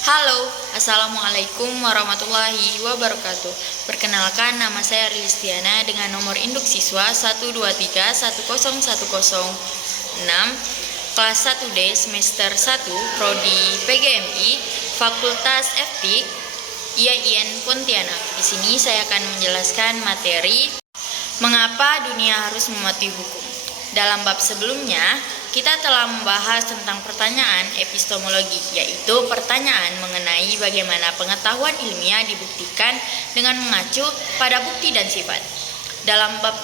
Halo, Assalamualaikum warahmatullahi wabarakatuh. Perkenalkan, nama saya Rilistiana dengan nomor induk siswa 123101006, kelas 1D semester 1, Prodi PGMI, Fakultas Eptik, IAIN Pontianak. Di sini saya akan menjelaskan materi mengapa dunia harus mematuhi hukum. Dalam bab sebelumnya, kita telah membahas tentang pertanyaan epistemologi, yaitu pertanyaan mengenai bagaimana pengetahuan ilmiah dibuktikan dengan mengacu pada bukti dan sifat. Dalam bab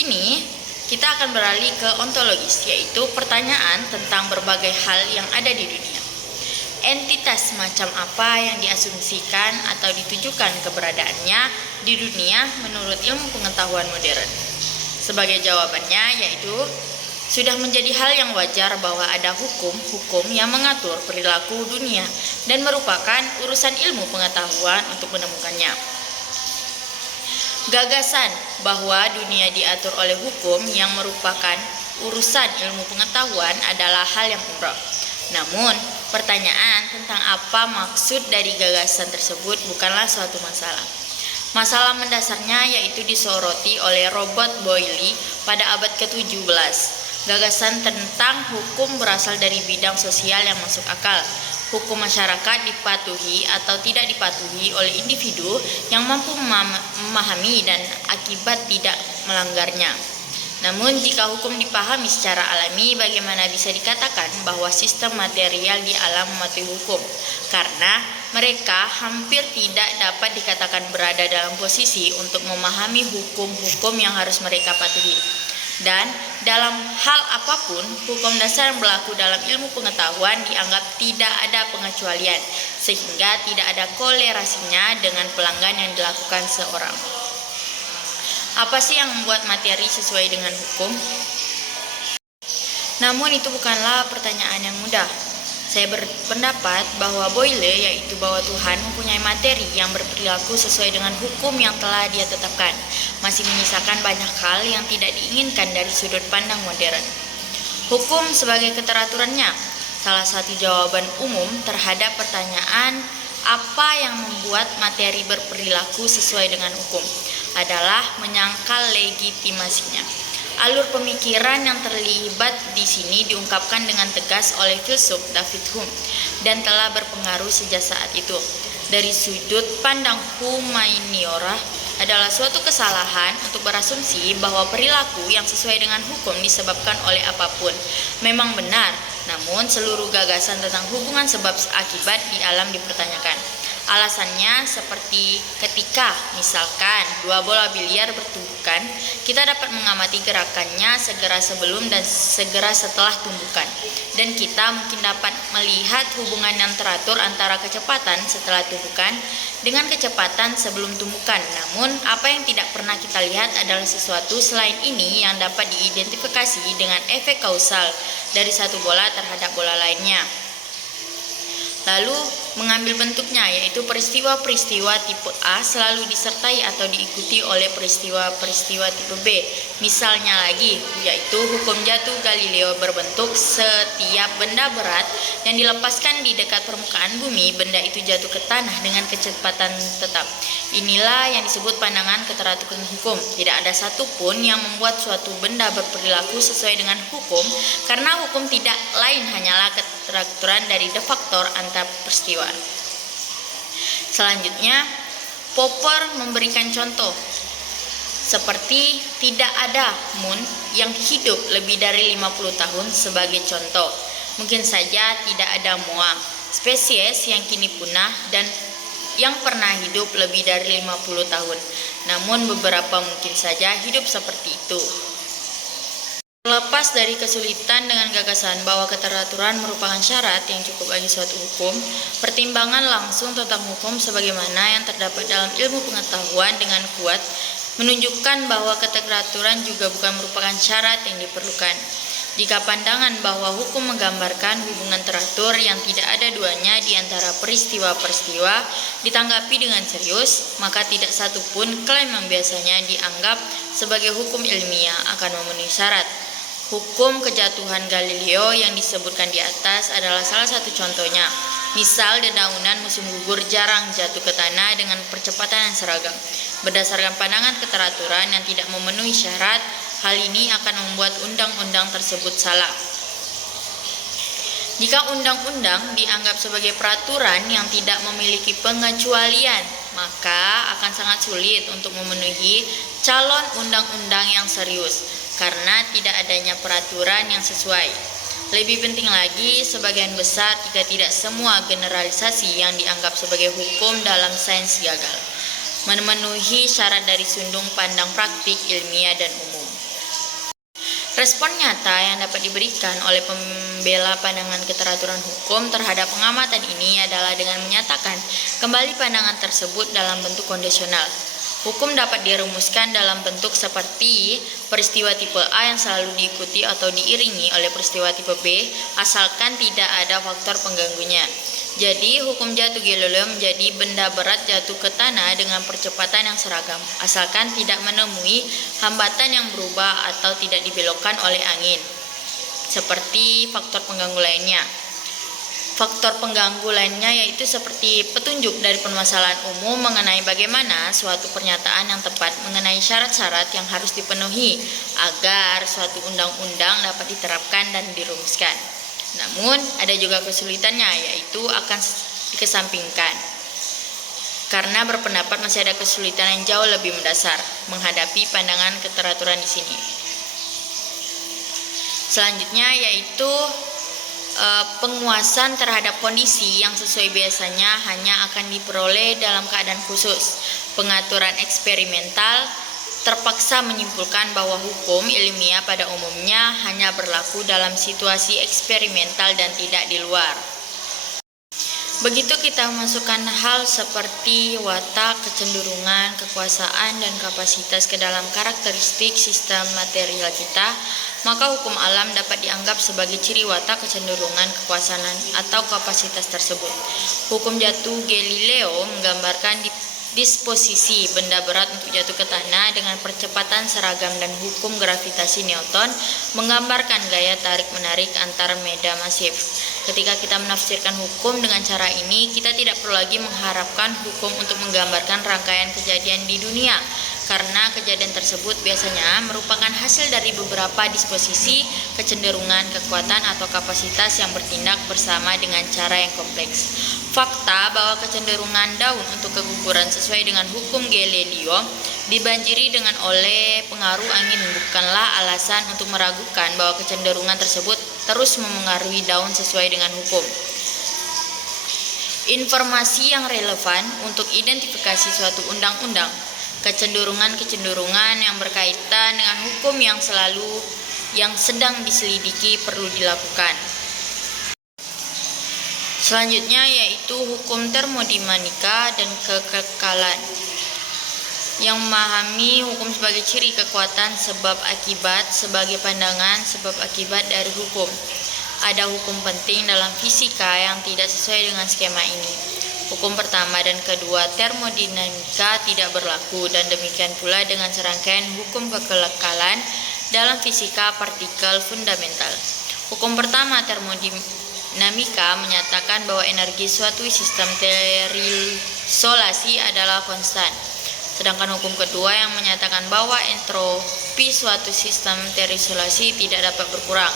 ini, kita akan beralih ke ontologis, yaitu pertanyaan tentang berbagai hal yang ada di dunia. Entitas macam apa yang diasumsikan atau ditujukan keberadaannya di dunia menurut ilmu pengetahuan modern? Sebagai jawabannya yaitu sudah menjadi hal yang wajar bahwa ada hukum-hukum yang mengatur perilaku dunia dan merupakan urusan ilmu pengetahuan untuk menemukannya. Gagasan bahwa dunia diatur oleh hukum yang merupakan urusan ilmu pengetahuan adalah hal yang umroh. Namun, pertanyaan tentang apa maksud dari gagasan tersebut bukanlah suatu masalah. Masalah mendasarnya yaitu disoroti oleh Robert Boyle pada abad ke-17. Gagasan tentang hukum berasal dari bidang sosial yang masuk akal. Hukum masyarakat dipatuhi atau tidak dipatuhi oleh individu yang mampu memahami dan akibat tidak melanggarnya. Namun jika hukum dipahami secara alami, bagaimana bisa dikatakan bahwa sistem material di alam mematuhi hukum? Karena mereka hampir tidak dapat dikatakan berada dalam posisi untuk memahami hukum-hukum yang harus mereka patuhi. Dan dalam hal apapun, hukum dasar yang berlaku dalam ilmu pengetahuan dianggap tidak ada pengecualian, sehingga tidak ada kolerasinya dengan pelanggan yang dilakukan seorang. Apa sih yang membuat materi sesuai dengan hukum? Namun itu bukanlah pertanyaan yang mudah. Saya berpendapat bahwa Boyle, yaitu bahwa Tuhan mempunyai materi yang berperilaku sesuai dengan hukum yang telah Dia tetapkan, masih menyisakan banyak hal yang tidak diinginkan dari sudut pandang modern. Hukum sebagai keteraturannya, salah satu jawaban umum terhadap pertanyaan apa yang membuat materi berperilaku sesuai dengan hukum adalah menyangkal legitimasinya. Alur pemikiran yang terlibat di sini diungkapkan dengan tegas oleh filsuf David Hume dan telah berpengaruh sejak saat itu. Dari sudut pandang humaniora, adalah suatu kesalahan untuk berasumsi bahwa perilaku yang sesuai dengan hukum disebabkan oleh apapun. Memang benar, namun seluruh gagasan tentang hubungan sebab akibat di alam dipertanyakan. Alasannya seperti ketika misalkan dua bola biliar bertumbukan, kita dapat mengamati gerakannya segera sebelum dan segera setelah tumbukan, dan kita mungkin dapat melihat hubungan yang teratur antara kecepatan setelah tumbukan dengan kecepatan sebelum tumbukan. Namun apa yang tidak pernah kita lihat adalah sesuatu selain ini yang dapat diidentifikasi dengan efek kausal dari satu bola terhadap bola lainnya, lalu mengambil bentuknya, yaitu peristiwa-peristiwa tipe A selalu disertai atau diikuti oleh peristiwa-peristiwa tipe B. Misalnya lagi, yaitu hukum jatuh Galileo berbentuk setiap benda berat yang dilepaskan di dekat permukaan bumi, benda itu jatuh ke tanah dengan kecepatan tetap. Inilah yang disebut pandangan keteraturan hukum. Tidak ada satupun yang membuat suatu benda berperilaku sesuai dengan hukum, karena hukum tidak lain hanyalah keteraturan dari de faktor antar peristiwa. Selanjutnya, Popper memberikan contoh seperti tidak ada moon yang hidup lebih dari 50 tahun sebagai contoh. Mungkin saja tidak ada moa, spesies yang kini punah dan yang pernah hidup lebih dari 50 tahun. Namun beberapa mungkin saja hidup seperti itu. Terlepas dari kesulitan dengan gagasan bahwa keteraturan merupakan syarat yang cukup bagi suatu hukum, pertimbangan langsung tentang hukum sebagaimana yang terdapat dalam ilmu pengetahuan dengan kuat menunjukkan bahwa keteraturan juga bukan merupakan syarat yang diperlukan. Jika pandangan bahwa hukum menggambarkan hubungan teratur yang tidak ada duanya di antara peristiwa-peristiwa ditanggapi dengan serius, maka tidak satupun klaim yang biasanya dianggap sebagai hukum ilmiah akan memenuhi syarat. Hukum kejatuhan Galileo yang disebutkan di atas adalah salah satu contohnya. Misal, dedaunan musim gugur jarang jatuh ke tanah dengan percepatan yang seragam. Berdasarkan pandangan keteraturan yang tidak memenuhi syarat, hal ini akan membuat undang-undang tersebut salah. Jika undang-undang dianggap sebagai peraturan yang tidak memiliki pengecualian, maka akan sangat sulit untuk memenuhi calon undang-undang yang serius karena tidak adanya peraturan yang sesuai. Lebih penting lagi, sebagian besar jika tidak semua generalisasi yang dianggap sebagai hukum dalam sains gagal memenuhi syarat dari sudut pandang praktik, ilmiah, dan umum. Respon nyata yang dapat diberikan oleh pembela pandangan keteraturan hukum terhadap pengamatan ini adalah dengan menyatakan kembali pandangan tersebut dalam bentuk kondisional. Hukum dapat dirumuskan dalam bentuk seperti peristiwa tipe A yang selalu diikuti atau diiringi oleh peristiwa tipe B, asalkan tidak ada faktor pengganggunya. Jadi, hukum jatuh Galileo menjadi benda berat jatuh ke tanah dengan percepatan yang seragam, asalkan tidak menemui hambatan yang berubah atau tidak dibelokkan oleh angin, seperti faktor pengganggu lainnya. Faktor pengganggu lainnya yaitu seperti petunjuk dari permasalahan umum mengenai bagaimana suatu pernyataan yang tepat mengenai syarat-syarat yang harus dipenuhi agar suatu undang-undang dapat diterapkan dan dirumuskan. Namun, ada juga kesulitannya, yaitu akan dikesampingkan. Karena berpendapat masih ada kesulitan yang jauh lebih mendasar menghadapi pandangan keteraturan di sini. Selanjutnya yaitu penguasaan terhadap kondisi yang sesuai biasanya hanya akan diperoleh dalam keadaan khusus. Pengaturan eksperimental terpaksa menyimpulkan bahwa hukum ilmiah pada umumnya hanya berlaku dalam situasi eksperimental dan tidak di luar. Begitu kita memasukkan hal seperti watak, kecenderungan, kekuasaan, dan kapasitas ke dalam karakteristik sistem material kita, maka hukum alam dapat dianggap sebagai ciri watak, kecenderungan, kekuasaan, atau kapasitas tersebut. Hukum jatuh Galileo menggambarkan disposisi benda berat untuk jatuh ke tanah dengan percepatan seragam, dan hukum gravitasi Newton menggambarkan gaya tarik-menarik antar medan masif. Ketika kita menafsirkan hukum dengan cara ini, kita tidak perlu lagi mengharapkan hukum untuk menggambarkan rangkaian kejadian di dunia, karena kejadian tersebut biasanya merupakan hasil dari beberapa disposisi, kecenderungan, kekuatan, atau kapasitas yang bertindak bersama dengan cara yang kompleks. Fakta bahwa kecenderungan daun untuk keguguran sesuai dengan hukum Galileo dibanjiri dengan oleh pengaruh angin bukanlah alasan untuk meragukan bahwa kecenderungan tersebut terus memengaruhi daun sesuai dengan hukum. Informasi yang relevan untuk identifikasi suatu undang-undang, kecenderungan-kecenderungan yang berkaitan dengan hukum yang sedang diselidiki perlu dilakukan. Selanjutnya yaitu hukum termodinamika dan kekekalan, yang memahami hukum sebagai ciri kekuatan sebab akibat sebagai pandangan sebab akibat dari hukum. Ada hukum penting dalam fisika yang tidak sesuai dengan skema ini. Hukum pertama dan kedua termodinamika tidak berlaku, dan demikian pula dengan serangkaian hukum kekekalan dalam fisika partikel fundamental. Hukum pertama termodinamika menyatakan bahwa energi suatu sistem terisolasi adalah konstan. Sedangkan hukum kedua yang menyatakan bahwa entropi suatu sistem terisolasi tidak dapat berkurang,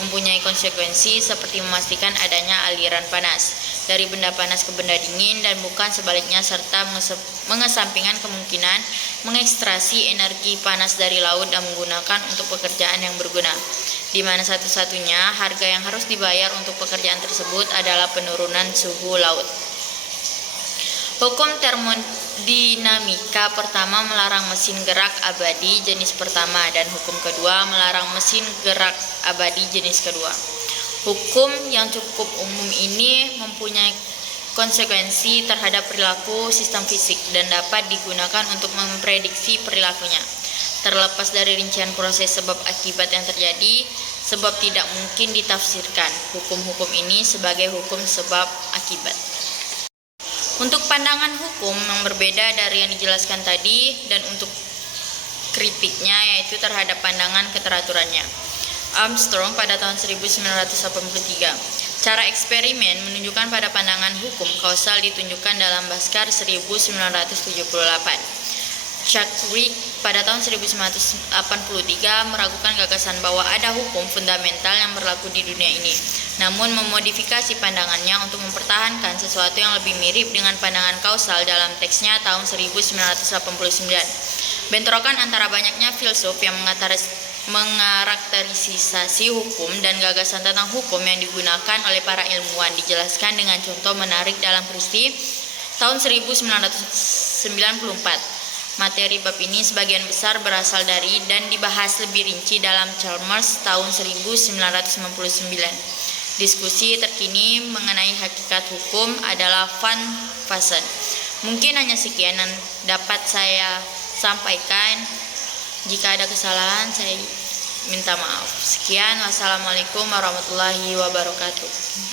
mempunyai konsekuensi seperti memastikan adanya aliran panas dari benda panas ke benda dingin dan bukan sebaliknya, serta mengesampingkan kemungkinan mengekstraksi energi panas dari laut dan menggunakan untuk pekerjaan yang berguna, di mana satu-satunya harga yang harus dibayar untuk pekerjaan tersebut adalah penurunan suhu laut. Hukum termodinamika pertama melarang mesin gerak abadi jenis pertama, dan hukum kedua melarang mesin gerak abadi jenis kedua. Hukum yang cukup umum ini mempunyai konsekuensi terhadap perilaku sistem fisik dan dapat digunakan untuk memprediksi perilakunya. Terlepas dari rincian proses sebab akibat yang terjadi, sebab tidak mungkin ditafsirkan hukum-hukum ini sebagai hukum sebab akibat. Untuk pandangan hukum yang berbeda dari yang dijelaskan tadi, dan untuk kritiknya yaitu terhadap pandangan keteraturannya. Armstrong pada tahun 1983. Cara eksperimen menunjukkan pada pandangan hukum kausal ditunjukkan dalam Bhaskar 1978. Chuck Reed pada tahun 1983 meragukan gagasan bahwa ada hukum fundamental yang berlaku di dunia ini, namun memodifikasi pandangannya untuk mempertahankan sesuatu yang lebih mirip dengan pandangan kausal dalam teksnya tahun 1989. Bentrokan antara banyaknya filsuf yang mengarakterisasi hukum dan gagasan tentang hukum yang digunakan oleh para ilmuwan dijelaskan dengan contoh menarik dalam Christie tahun 1994. Materi bab ini sebagian besar berasal dari dan dibahas lebih rinci dalam Chalmers tahun 1999. Diskusi terkini mengenai hakikat hukum adalah Van Fassen. Mungkin hanya sekian yang dapat saya sampaikan. Jika ada kesalahan, saya minta maaf. Sekian, wassalamualaikum warahmatullahi wabarakatuh.